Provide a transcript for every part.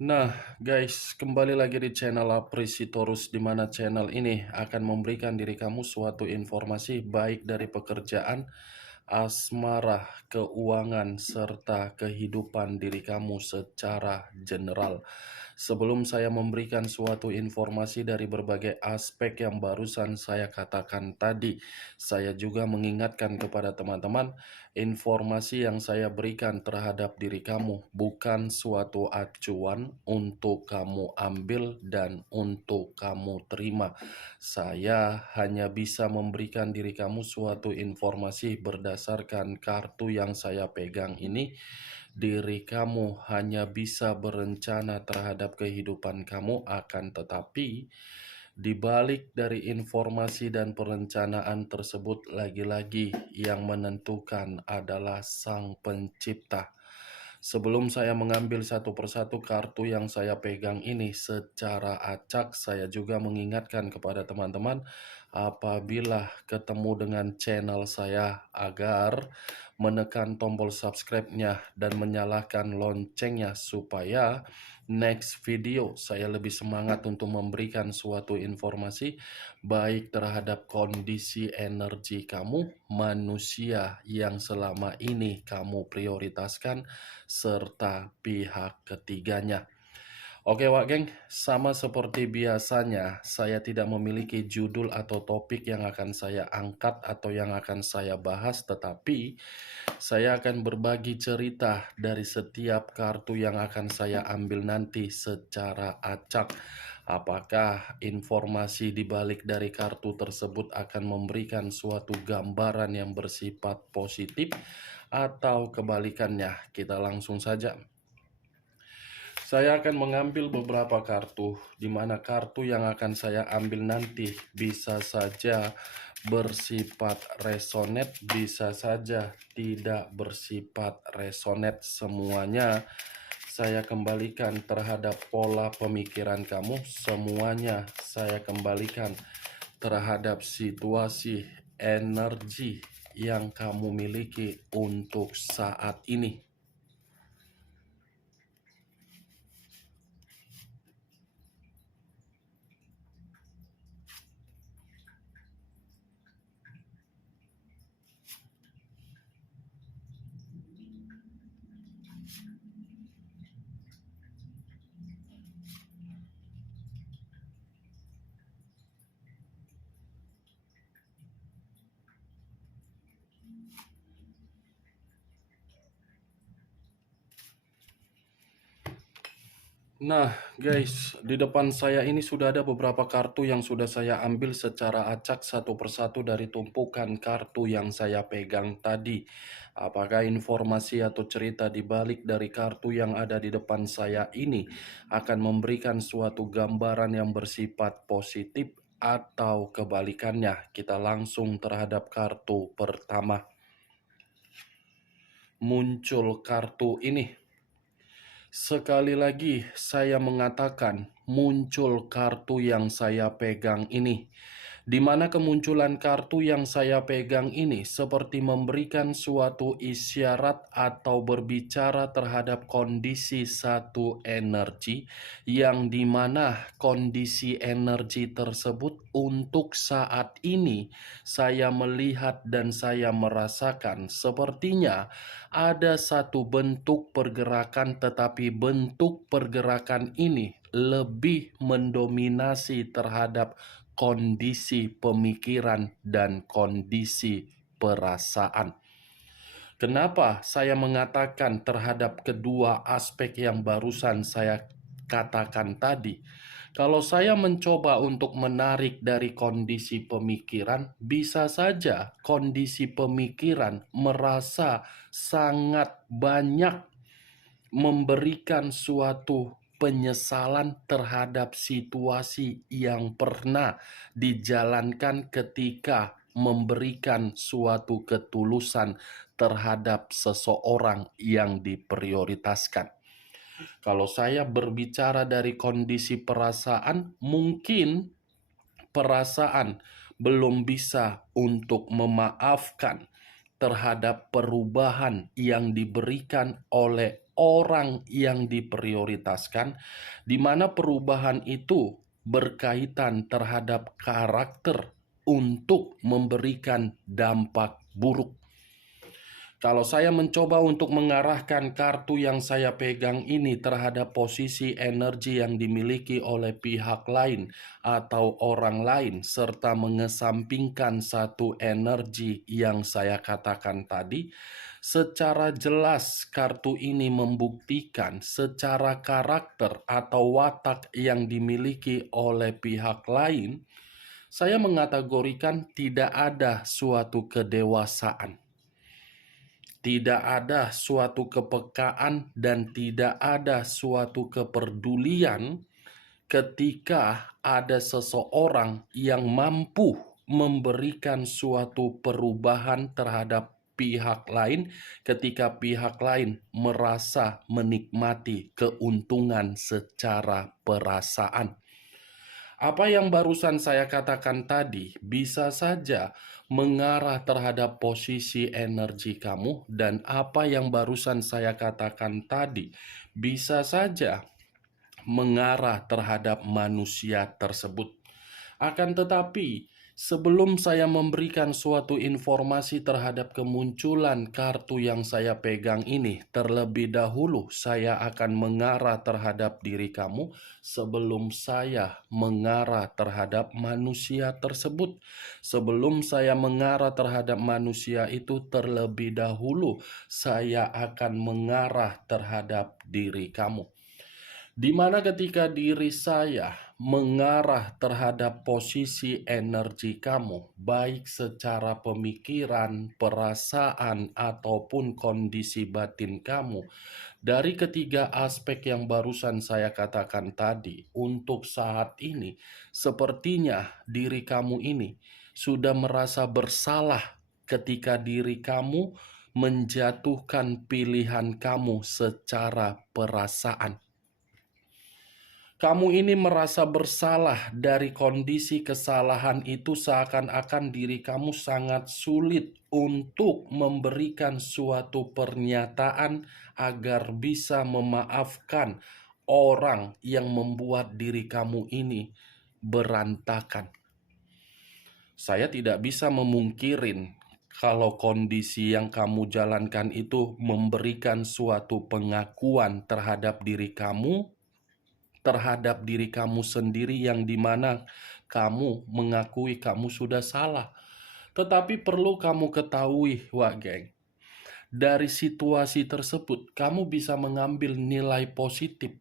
Nah, guys, kembali lagi di channel Apresitorus, di mana channel ini akan memberikan diri kamu suatu informasi baik dari pekerjaan, asmara, keuangan, serta kehidupan diri kamu secara general. Sebelum saya memberikan suatu informasi dari berbagai aspek yang barusan saya katakan tadi, saya juga mengingatkan kepada teman-teman, informasi yang saya berikan terhadap diri kamu bukan suatu acuan untuk kamu ambil dan untuk kamu terima. Saya hanya bisa memberikan diri kamu suatu informasi berdasarkan kartu yang saya pegang ini. Diri kamu hanya bisa berencana terhadap kehidupan kamu, akan tetapi di balik dari informasi dan perencanaan tersebut, lagi-lagi yang menentukan adalah Sang Pencipta. Sebelum saya mengambil satu persatu kartu yang saya pegang ini secara acak, saya juga mengingatkan kepada teman-teman apabila ketemu dengan channel saya agar menekan tombol subscribe-nya dan menyalakan loncengnya supaya next video saya lebih semangat untuk memberikan suatu informasi baik terhadap kondisi energi kamu, manusia yang selama ini kamu prioritaskan, serta pihak ketiganya. Oke Wak Geng, sama seperti biasanya, saya tidak memiliki judul atau topik yang akan saya angkat atau yang akan saya bahas, tetapi saya akan berbagi cerita dari setiap kartu yang akan saya ambil nanti secara acak. Apakah informasi di balik dari kartu tersebut akan memberikan suatu gambaran yang bersifat positif atau kebalikannya? Kita langsung saja. Saya akan mengambil beberapa kartu, di mana kartu yang akan saya ambil nanti bisa saja bersifat resonate, bisa saja tidak bersifat resonate. Semuanya saya kembalikan terhadap pola pemikiran kamu, semuanya saya kembalikan terhadap situasi energi yang kamu miliki untuk saat ini. Nah, guys, di depan saya ini sudah ada beberapa kartu yang sudah saya ambil secara acak satu persatu dari tumpukan kartu yang saya pegang tadi. Apakah informasi atau cerita di balik dari kartu yang ada di depan saya ini akan memberikan suatu gambaran yang bersifat positif atau kebalikannya? Kita langsung terhadap kartu pertama. Muncul kartu ini. Sekali lagi saya mengatakan muncul kartu yang saya pegang ini. Di mana kemunculan kartu yang saya pegang ini seperti memberikan suatu isyarat atau berbicara terhadap kondisi satu energi yang dimana kondisi energi tersebut untuk saat ini saya melihat dan saya merasakan sepertinya ada satu bentuk pergerakan, tetapi bentuk pergerakan ini lebih mendominasi terhadap kondisi pemikiran dan kondisi perasaan. Kenapa saya mengatakan terhadap kedua aspek yang barusan saya katakan tadi? Kalau saya mencoba untuk menarik dari kondisi pemikiran, bisa saja kondisi pemikiran merasa sangat banyak memberikan suatu penyesalan terhadap situasi yang pernah dijalankan ketika memberikan suatu ketulusan terhadap seseorang yang diprioritaskan. Kalau saya berbicara dari kondisi perasaan, mungkin perasaan belum bisa untuk memaafkan terhadap perubahan yang diberikan oleh orang yang diprioritaskan, di mana perubahan itu berkaitan terhadap karakter untuk memberikan dampak buruk. Kalau saya mencoba untuk mengarahkan kartu yang saya pegang ini terhadap posisi energi yang dimiliki oleh pihak lain atau orang lain, serta mengesampingkan satu energi yang saya katakan tadi, secara jelas kartu ini membuktikan secara karakter atau watak yang dimiliki oleh pihak lain, saya mengategorikan tidak ada suatu kedewasaan. Tidak ada suatu kepekaan dan tidak ada suatu kepedulian ketika ada seseorang yang mampu memberikan suatu perubahan terhadap pihak lain ketika pihak lain merasa menikmati keuntungan secara perasaan. Apa yang barusan saya katakan tadi bisa saja mengarah terhadap posisi energi kamu, dan apa yang barusan saya katakan tadi bisa saja mengarah terhadap manusia tersebut. Akan tetapi, sebelum saya memberikan suatu informasi terhadap kemunculan kartu yang saya pegang ini, terlebih dahulu saya akan mengarah terhadap diri kamu sebelum saya mengarah terhadap manusia tersebut. Sebelum saya mengarah terhadap manusia itu, terlebih dahulu saya akan mengarah terhadap diri kamu. Di mana ketika diri saya mengarah terhadap posisi energi kamu, baik secara pemikiran, perasaan, ataupun kondisi batin kamu, dari ketiga aspek yang barusan saya katakan tadi, untuk saat ini, sepertinya diri kamu ini sudah merasa bersalah ketika diri kamu menjatuhkan pilihan kamu secara perasaan. Kamu ini merasa bersalah dari kondisi kesalahan itu, seakan-akan diri kamu sangat sulit untuk memberikan suatu pernyataan agar bisa memaafkan orang yang membuat diri kamu ini berantakan. Saya tidak bisa memungkirin kalau kondisi yang kamu jalankan itu memberikan suatu pengakuan terhadap diri kamu sendiri, yang dimana kamu mengakui kamu sudah salah. Tetapi perlu kamu ketahui, Wak Geng, dari situasi tersebut kamu bisa mengambil nilai positif.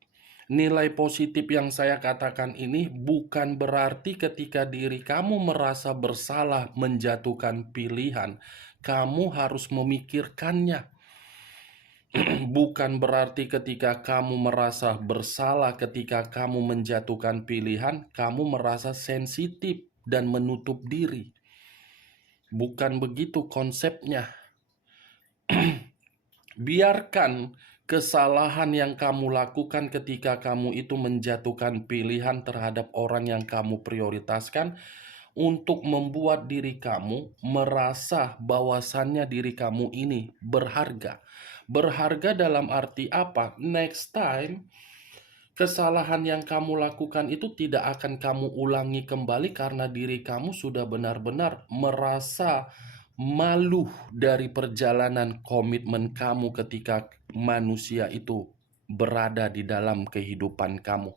Nilai positif yang saya katakan ini bukan berarti ketika diri kamu merasa bersalah menjatuhkan pilihan, kamu harus memikirkannya. Bukan berarti ketika kamu merasa bersalah ketika kamu menjatuhkan pilihan, kamu merasa sensitif dan menutup diri. Bukan begitu konsepnya. Biarkan kesalahan yang kamu lakukan ketika kamu itu menjatuhkan pilihan terhadap orang yang kamu prioritaskan untuk membuat diri kamu merasa bahwasannya diri kamu ini berharga. Berharga dalam arti apa? Next time, kesalahan yang kamu lakukan itu tidak akan kamu ulangi kembali karena diri kamu sudah benar-benar merasa malu dari perjalanan komitmen kamu ketika manusia itu berada di dalam kehidupan kamu.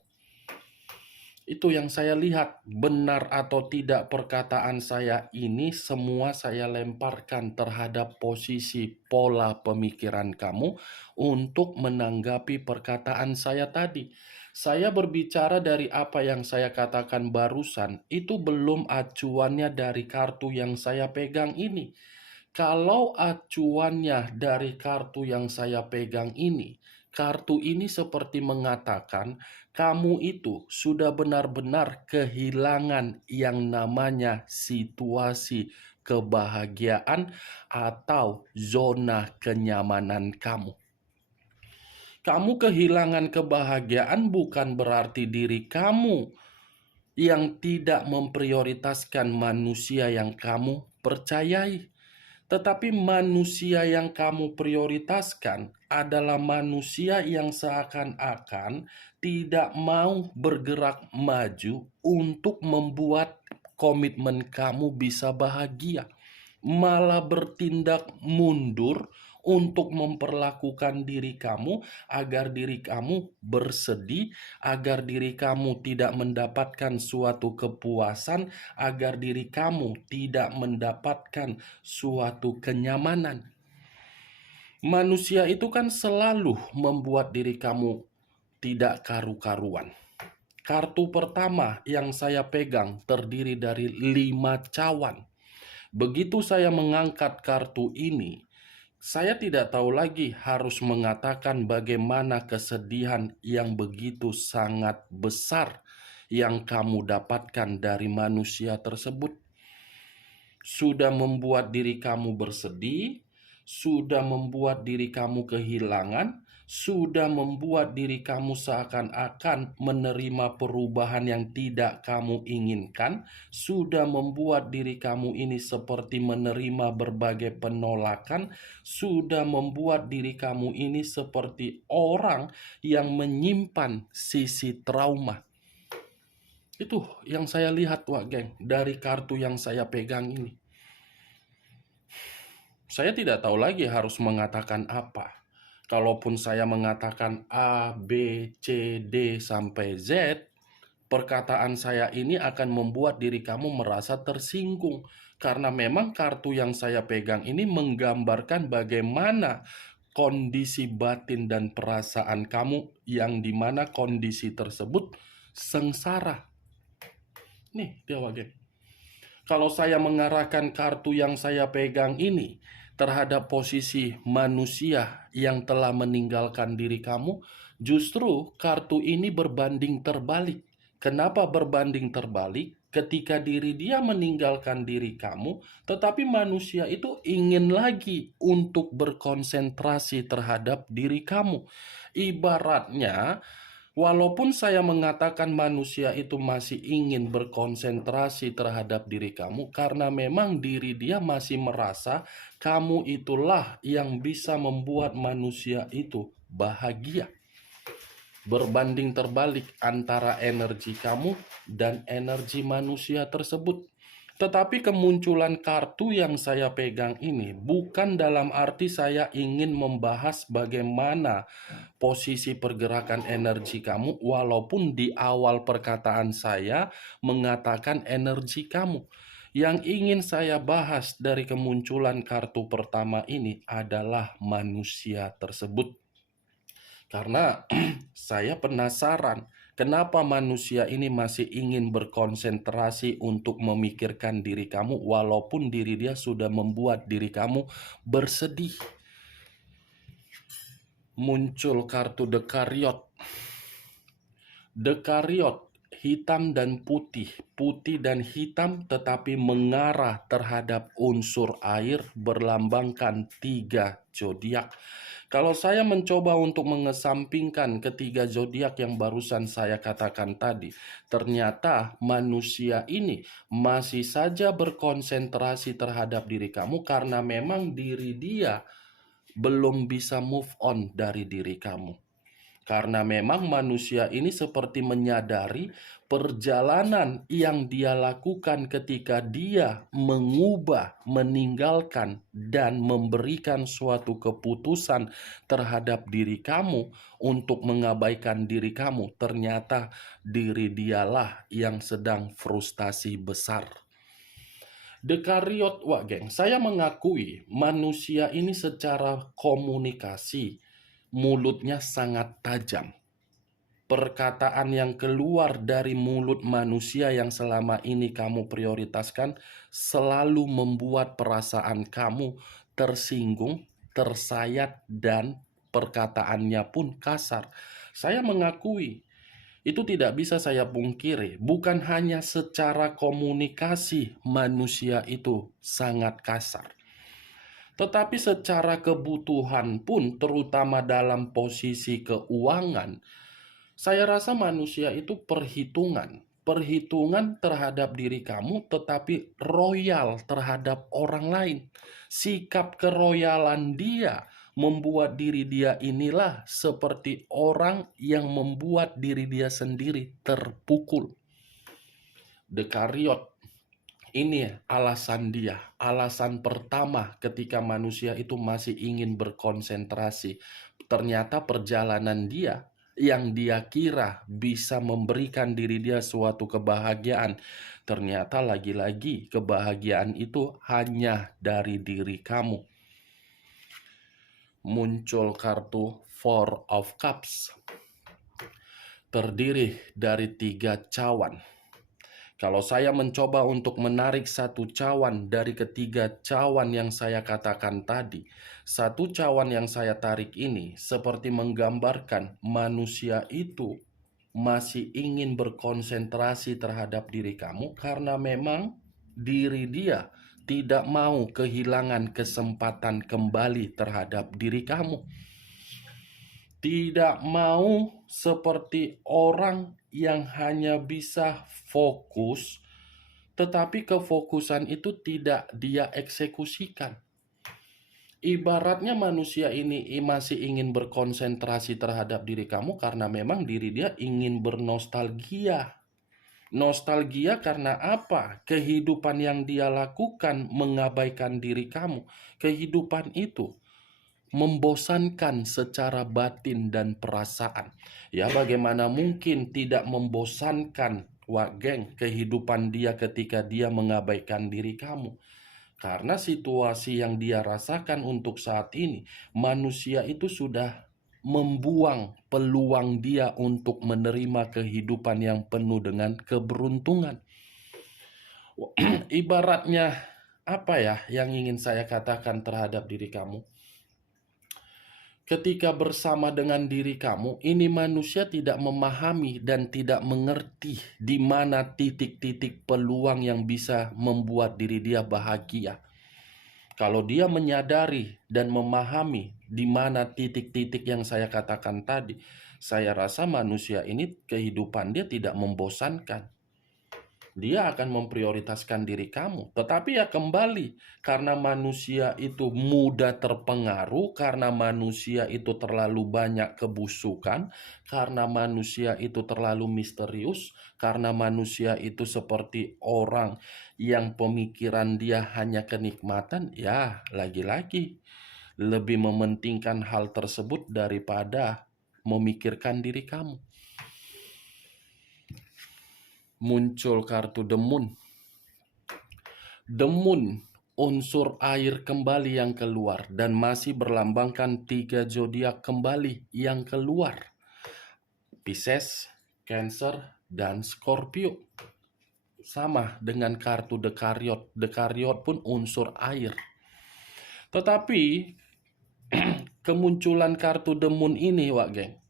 Itu yang saya lihat. Benar atau tidak perkataan saya ini, semua saya lemparkan terhadap posisi pola pemikiran kamu untuk menanggapi perkataan saya tadi. Saya berbicara dari apa yang saya katakan barusan, itu belum acuannya dari kartu yang saya pegang ini. Kalau acuannya dari kartu yang saya pegang ini, kartu ini seperti mengatakan kamu itu sudah benar-benar kehilangan yang namanya situasi kebahagiaan atau zona kenyamanan kamu. Kamu kehilangan kebahagiaan bukan berarti diri kamu yang tidak memprioritaskan manusia yang kamu percayai. Tetapi manusia yang kamu prioritaskan adalah manusia yang seakan-akan tidak mau bergerak maju untuk membuat komitmen kamu bisa bahagia, malah bertindak mundur untuk memperlakukan diri kamu agar diri kamu bersedih, agar diri kamu tidak mendapatkan suatu kepuasan, agar diri kamu tidak mendapatkan suatu kenyamanan. Manusia itu kan selalu membuat diri kamu tidak karu-karuan. Kartu pertama yang saya pegang terdiri dari 5 cawan. Begitu saya mengangkat kartu ini, saya tidak tahu lagi harus mengatakan bagaimana kesedihan yang begitu sangat besar yang kamu dapatkan dari manusia tersebut. Sudah membuat diri kamu bersedih, sudah membuat diri kamu kehilangan, sudah membuat diri kamu seakan-akan menerima perubahan yang tidak kamu inginkan, sudah membuat diri kamu ini seperti menerima berbagai penolakan, sudah membuat diri kamu ini seperti orang yang menyimpan sisi trauma. Itu yang saya lihat, Wak Geng, dari kartu yang saya pegang ini. Saya tidak tahu lagi harus mengatakan apa. Kalaupun saya mengatakan A, B, C, D, sampai Z, perkataan saya ini akan membuat diri kamu merasa tersinggung. Karena memang kartu yang saya pegang ini menggambarkan bagaimana kondisi batin dan perasaan kamu yang dimana kondisi tersebut sengsara. Nih, dia Wage. Kalau saya mengarahkan kartu yang saya pegang ini terhadap posisi manusia yang telah meninggalkan diri kamu, justru kartu ini berbanding terbalik. Kenapa berbanding terbalik? Ketika diri dia meninggalkan diri kamu, tetapi manusia itu ingin lagi untuk berkonsentrasi terhadap diri kamu. Ibaratnya, walaupun saya mengatakan manusia itu masih ingin berkonsentrasi terhadap diri kamu, karena memang diri dia masih merasa kamu itulah yang bisa membuat manusia itu bahagia. Berbanding terbalik antara energi kamu dan energi manusia tersebut. Tetapi kemunculan kartu yang saya pegang ini bukan dalam arti saya ingin membahas bagaimana posisi pergerakan energi kamu, walaupun di awal perkataan saya mengatakan energi kamu. Yang ingin saya bahas dari kemunculan kartu pertama ini adalah manusia tersebut. Karena saya penasaran, kenapa manusia ini masih ingin berkonsentrasi untuk memikirkan diri kamu, walaupun diri dia sudah membuat diri kamu bersedih. Muncul kartu The Chariot. The Chariot, hitam dan putih, putih dan hitam tetapi mengarah terhadap unsur air, berlambangkan 3 zodiak. Kalau saya mencoba untuk mengesampingkan ketiga zodiak yang barusan saya katakan tadi, ternyata manusia ini masih saja berkonsentrasi terhadap diri kamu karena memang diri dia belum bisa move on dari diri kamu. Karena memang manusia ini seperti menyadari perjalanan yang dia lakukan ketika dia mengubah, meninggalkan, dan memberikan suatu keputusan terhadap diri kamu untuk mengabaikan diri kamu. Ternyata diri dialah yang sedang frustasi besar. The Chariot, Wak Geng, saya mengakui manusia ini secara komunikasi mulutnya sangat tajam. Perkataan yang keluar dari mulut manusia yang selama ini kamu prioritaskan selalu membuat perasaan kamu tersinggung, tersayat, dan perkataannya pun kasar. Saya mengakui, itu tidak bisa saya pungkiri. Bukan hanya secara komunikasi manusia itu sangat kasar, tetapi secara kebutuhan pun, terutama dalam posisi keuangan, saya rasa manusia itu perhitungan terhadap diri kamu, tetapi royal terhadap orang lain. Sikap keroyalan dia membuat diri dia inilah seperti orang yang membuat diri dia sendiri terpukul. Dekariot, ini alasan dia. Alasan pertama ketika manusia itu masih ingin berkonsentrasi. Ternyata perjalanan dia yang dia kira bisa memberikan diri dia suatu kebahagiaan. Ternyata lagi-lagi kebahagiaan itu hanya dari diri kamu. Muncul kartu Four of Cups. Terdiri dari 3 cawan. Kalau saya mencoba untuk menarik satu cawan dari ketiga cawan yang saya katakan tadi, satu cawan yang saya tarik ini seperti menggambarkan manusia itu masih ingin berkonsentrasi terhadap diri kamu karena memang diri dia tidak mau kehilangan kesempatan kembali terhadap diri kamu. Tidak mau seperti orang yang hanya bisa fokus, tetapi kefokusan itu tidak dia eksekusikan. Ibaratnya manusia ini masih ingin berkonsentrasi terhadap diri kamu karena memang diri dia ingin bernostalgia. Nostalgia karena apa? Kehidupan yang dia lakukan mengabaikan diri kamu. Kehidupan itu membosankan secara batin dan perasaan. Ya, bagaimana mungkin tidak membosankan, Wak geng, kehidupan dia ketika dia mengabaikan diri kamu. Karena situasi yang dia rasakan untuk saat ini, manusia itu sudah membuang peluang dia untuk menerima kehidupan yang penuh dengan keberuntungan. Ibaratnya apa ya yang ingin saya katakan terhadap diri kamu? Ketika bersama dengan diri kamu, ini manusia tidak memahami dan tidak mengerti di mana titik-titik peluang yang bisa membuat diri dia bahagia. Kalau dia menyadari dan memahami di mana titik-titik yang saya katakan tadi, saya rasa manusia ini kehidupan dia tidak membosankan. Dia akan memprioritaskan diri kamu. Tetapi ya kembali, karena manusia itu mudah terpengaruh, karena manusia itu terlalu banyak kebusukan, karena manusia itu terlalu misterius, karena manusia itu seperti orang yang pemikiran dia hanya kenikmatan, ya lagi-lagi lebih mementingkan hal tersebut daripada memikirkan diri kamu. Muncul kartu The Moon. The Moon, unsur air kembali yang keluar dan masih berlambangkan 3 zodiak kembali yang keluar. Pisces, Cancer, dan Scorpio. Sama dengan kartu Dekariot. Dekariot pun unsur air. Tetapi kemunculan kartu The Moon ini, Wak geng,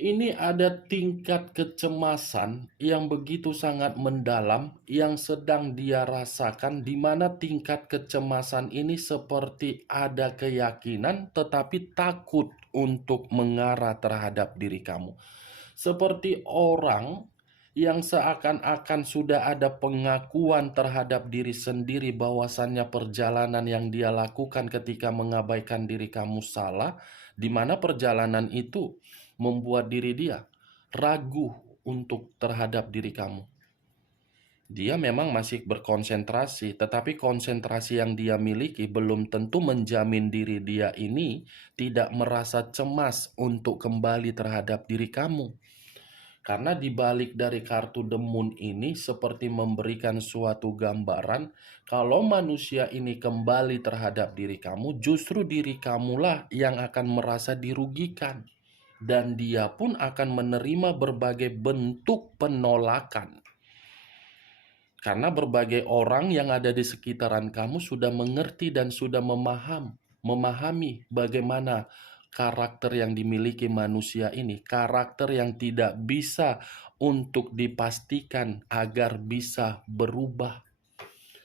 ini ada tingkat kecemasan yang begitu sangat mendalam yang sedang dia rasakan, di mana tingkat kecemasan ini seperti ada keyakinan tetapi takut untuk mengarah terhadap diri kamu. Seperti orang yang seakan-akan sudah ada pengakuan terhadap diri sendiri bahwasannya perjalanan yang dia lakukan ketika mengabaikan diri kamu salah, di mana perjalanan itu membuat diri dia ragu untuk terhadap diri kamu. Dia memang masih berkonsentrasi, tetapi konsentrasi yang dia miliki belum tentu menjamin diri dia ini tidak merasa cemas untuk kembali terhadap diri kamu. Karena dibalik dari kartu The Moon ini seperti memberikan suatu gambaran kalau manusia ini kembali terhadap diri kamu, justru diri kamulah yang akan merasa dirugikan. Dan dia pun akan menerima berbagai bentuk penolakan. Karena berbagai orang yang ada di sekitaran kamu sudah mengerti dan sudah memahami bagaimana karakter yang dimiliki manusia ini. Karakter yang tidak bisa untuk dipastikan agar bisa berubah.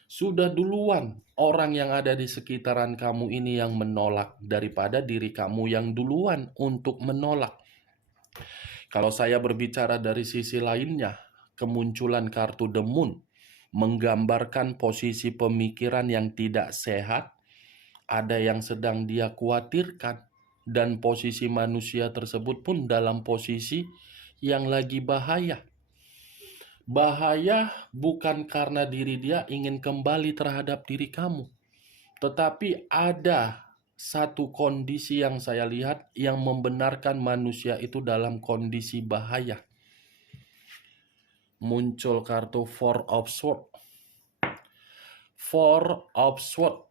Sudah duluan orang yang ada di sekitaran kamu ini yang menolak daripada diri kamu yang duluan untuk menolak. Kalau saya berbicara dari sisi lainnya, kemunculan kartu The Moon menggambarkan posisi pemikiran yang tidak sehat, ada yang sedang dia khawatirkan, dan posisi manusia tersebut pun dalam posisi yang lagi bahaya. Bahaya bukan karena diri dia ingin kembali terhadap diri kamu, tetapi ada satu kondisi yang saya lihat yang membenarkan manusia itu dalam kondisi bahaya. Muncul kartu Four of Swords. Four of Swords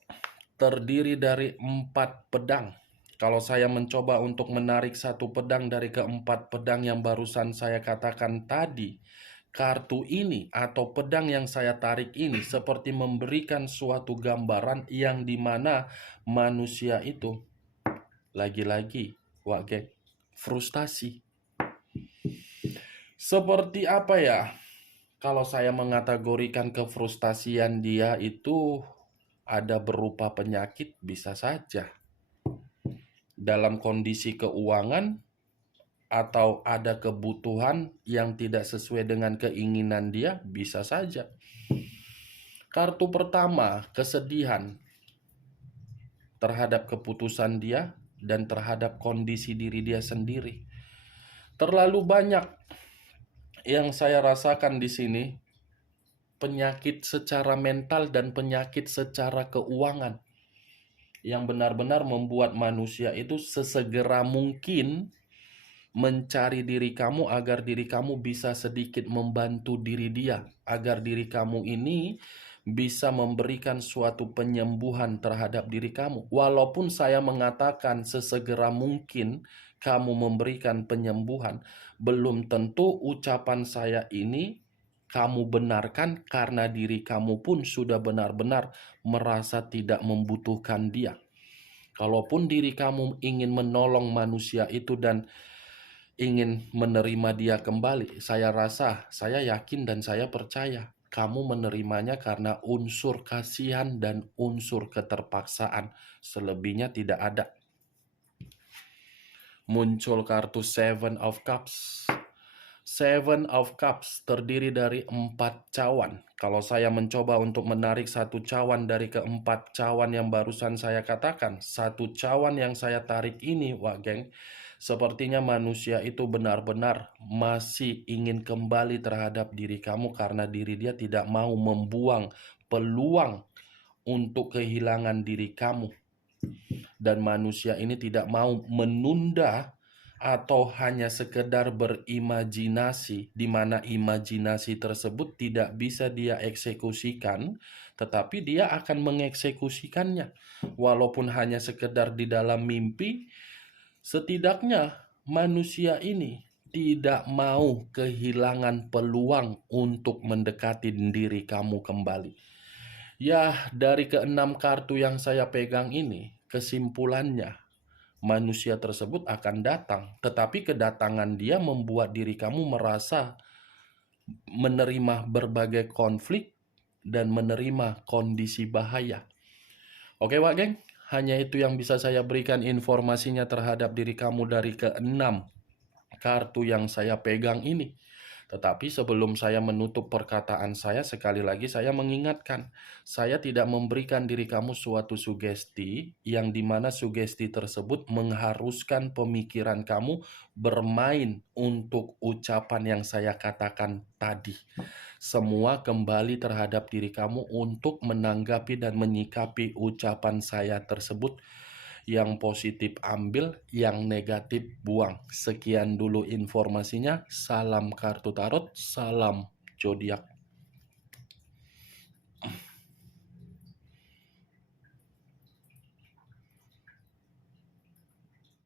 terdiri dari 4 pedang. Kalau saya mencoba untuk menarik satu pedang dari keempat pedang yang barusan saya katakan tadi, kartu ini atau pedang yang saya tarik ini seperti memberikan suatu gambaran yang dimana manusia itu lagi-lagi frustasi. Seperti apa ya? Kalau saya mengategorikan kefrustasian dia itu ada berupa penyakit, bisa saja. Dalam kondisi keuangan, atau ada kebutuhan yang tidak sesuai dengan keinginan dia, bisa saja. Kartu pertama, kesedihan terhadap keputusan dia dan terhadap kondisi diri dia sendiri. Terlalu banyak yang saya rasakan di sini, penyakit secara mental dan penyakit secara keuangan yang benar-benar membuat manusia itu sesegera mungkin mencari diri kamu agar diri kamu bisa sedikit membantu diri dia, agar diri kamu ini bisa memberikan suatu penyembuhan terhadap diri kamu. Walaupun saya mengatakan sesegera mungkin kamu memberikan penyembuhan, belum tentu ucapan saya ini kamu benarkan karena diri kamu pun sudah benar-benar merasa tidak membutuhkan dia. Kalaupun diri kamu ingin menolong manusia itu dan ingin menerima dia kembali, saya rasa, saya yakin dan saya percaya kamu menerimanya karena unsur kasihan dan unsur keterpaksaan. Selebihnya tidak ada. Muncul kartu Seven of Cups. Seven of Cups terdiri dari 4 cawan. Kalau saya mencoba untuk menarik satu cawan dari keempat cawan yang barusan saya katakan, satu cawan yang saya tarik ini, sepertinya manusia itu benar-benar masih ingin kembali terhadap diri kamu karena diri dia tidak mau membuang peluang untuk kehilangan diri kamu. Dan manusia ini tidak mau menunda atau hanya sekedar berimajinasi, di mana imajinasi tersebut tidak bisa dia eksekusikan, tetapi dia akan mengeksekusikannya. Walaupun hanya sekedar di dalam mimpi, setidaknya manusia ini tidak mau kehilangan peluang untuk mendekati diri kamu kembali. Ya, dari ke-6 kartu yang saya pegang ini, kesimpulannya, manusia tersebut akan datang, tetapi kedatangan dia membuat diri kamu merasa menerima berbagai konflik dan menerima kondisi bahaya. Oke, Wak Geng, hanya itu yang bisa saya berikan informasinya terhadap diri kamu dari ke-6 kartu yang saya pegang ini. Tetapi sebelum saya menutup perkataan saya, sekali lagi saya mengingatkan, saya tidak memberikan diri kamu suatu sugesti yang dimana sugesti tersebut mengharuskan pemikiran kamu bermain untuk ucapan yang saya katakan tadi. Semua kembali terhadap diri kamu untuk menanggapi dan menyikapi ucapan saya tersebut. Yang positif ambil, yang negatif buang. Sekian dulu informasinya. Salam kartu tarot, salam zodiak.